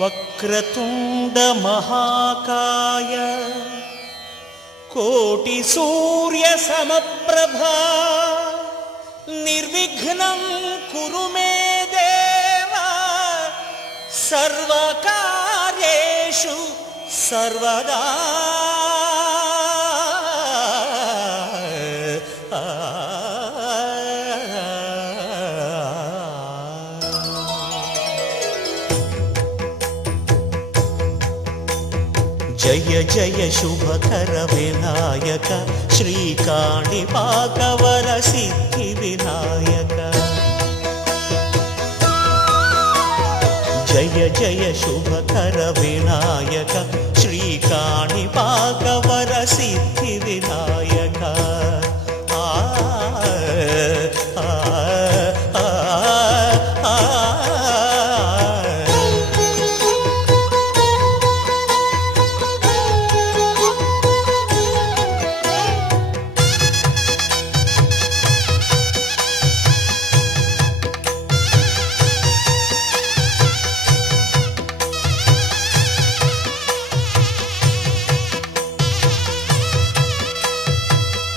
వక్రతుండ మహాకాయ కోటి సూర్య సమప్రభా నిర్విఘ్నం కురు మే దేవ సర్వకార్యేషు సర్వదా. జయ జయ శుభకర వినాయక శ్రీకాణిపాకవర సిద్ధి వినాయక. జయ జయ శుభకర వినాయక శ్రీకాణిపాకవర సిద్ధి వినాయక.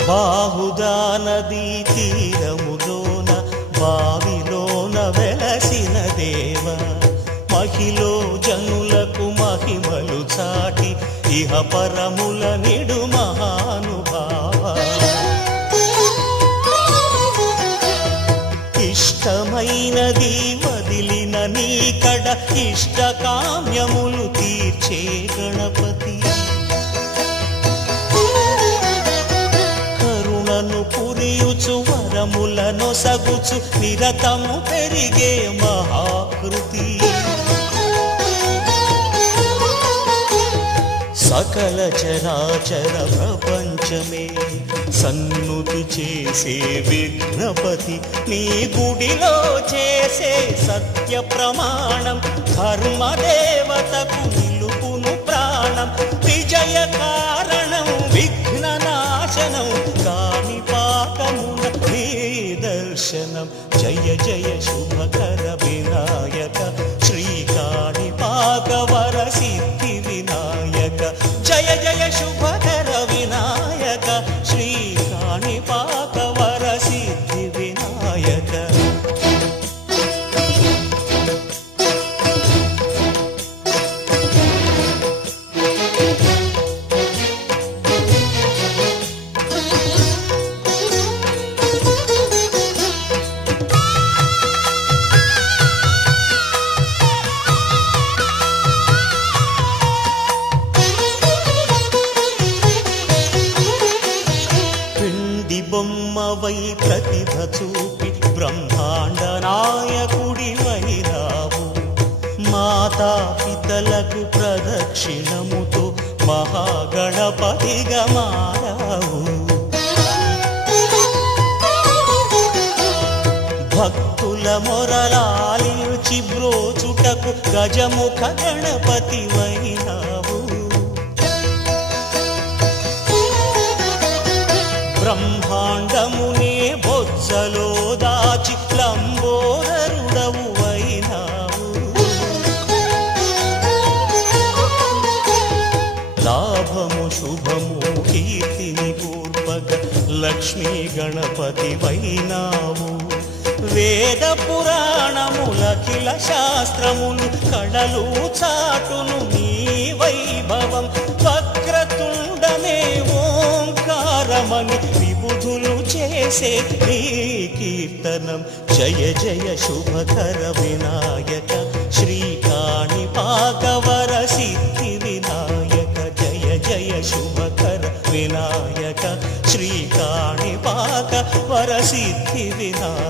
బాహుదా నదీ తీరములోన బావిలోన వెలసిన దేవ మహిలో జనులకు మహిమలు చాటి ఇహ పరముల నిడు మహానుభావ. ఇష్టమైనది వదిలిన నీకడ ఇష్ట కామ్యములు తీర్చే గణపతి. పురియుచు వరములను సగుచు నిరతము పెరిగే మహాకృతి. సకల చరాచర ప్రపంచమే సన్నుతి చేసే విఘ్నపతి నీ గుడిలో చేసే సత్య ప్రమాణం ధర్మదేవతకు నిలుపును ప్రాణం. విజయ కారణం విఘ్న నాశనం కాణిపాకమున నీ దర్శనం. జయ జయ శుభకర వినాయక శ్రీకాణిపాకవర సిద్ధి వినాయక. జయ జయ శుభకర వినాయక శ్రీకాణిపాకవర సిద్ధి వినాయక. బొమ్మవై ప్రతిభ చూపి బ్రహ్మాండ నాయకుడి వైరావు. మాతా పితలకు ప్రదక్షిణముతో మహాగణపతిగా మారావు. భక్తుల మొరలాలించి బ్రోచుటకు గజముఖ గణపతి వైరావు. బ్రహ్మాండమునే బొజ్జలో దాచి లంబోదరుడవు అయినావు. లాభము శుభము కీర్తిని పూర్వక లక్ష్మీ గణపతి వైనావు. వేద పురాణములఖిల శాస్త్రములు కళలు చాటును నీ వైభవం. వక్రతుండమే ఓంకారమని విబుధులు చేసే నీ కీర్తనం. జయ జయ శుభకర వినాయక శ్రీకాణిపాకవర సిద్ధి వినాయక. జయ జయ శుభకర వినాయక శ్రీకాణిపాకవర సిద్ధి వినాయక.